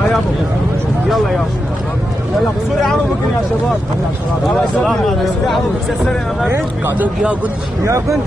هيا ابو يلا يا يلا سوري عربك يا شباب الله يسلمك سوري عربك سسري انا قاعدين يا قد يا كنت